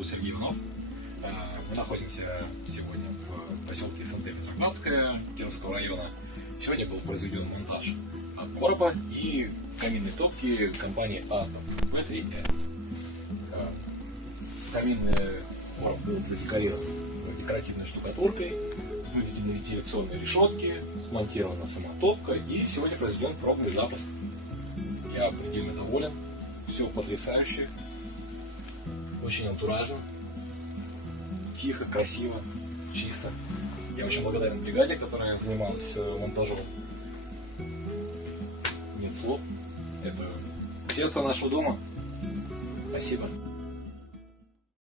зовут Сергей Иванов. Мы находимся сегодня в поселке Сан-Петербургская Кировского района. Сегодня был произведен монтаж короба и каминной топки компании Aston P3S. Каминный короб был задекорирован декоративной штукатуркой, выведены вентиляционные решетки, смонтирована сама топка, и сегодня произведен пробный запуск. Я предельно доволен, все потрясающе, очень антуражно, тихо, красиво, чисто. Я очень благодарен бригаде, которая занималась монтажом. Нет слов, это сердце нашего дома. Спасибо.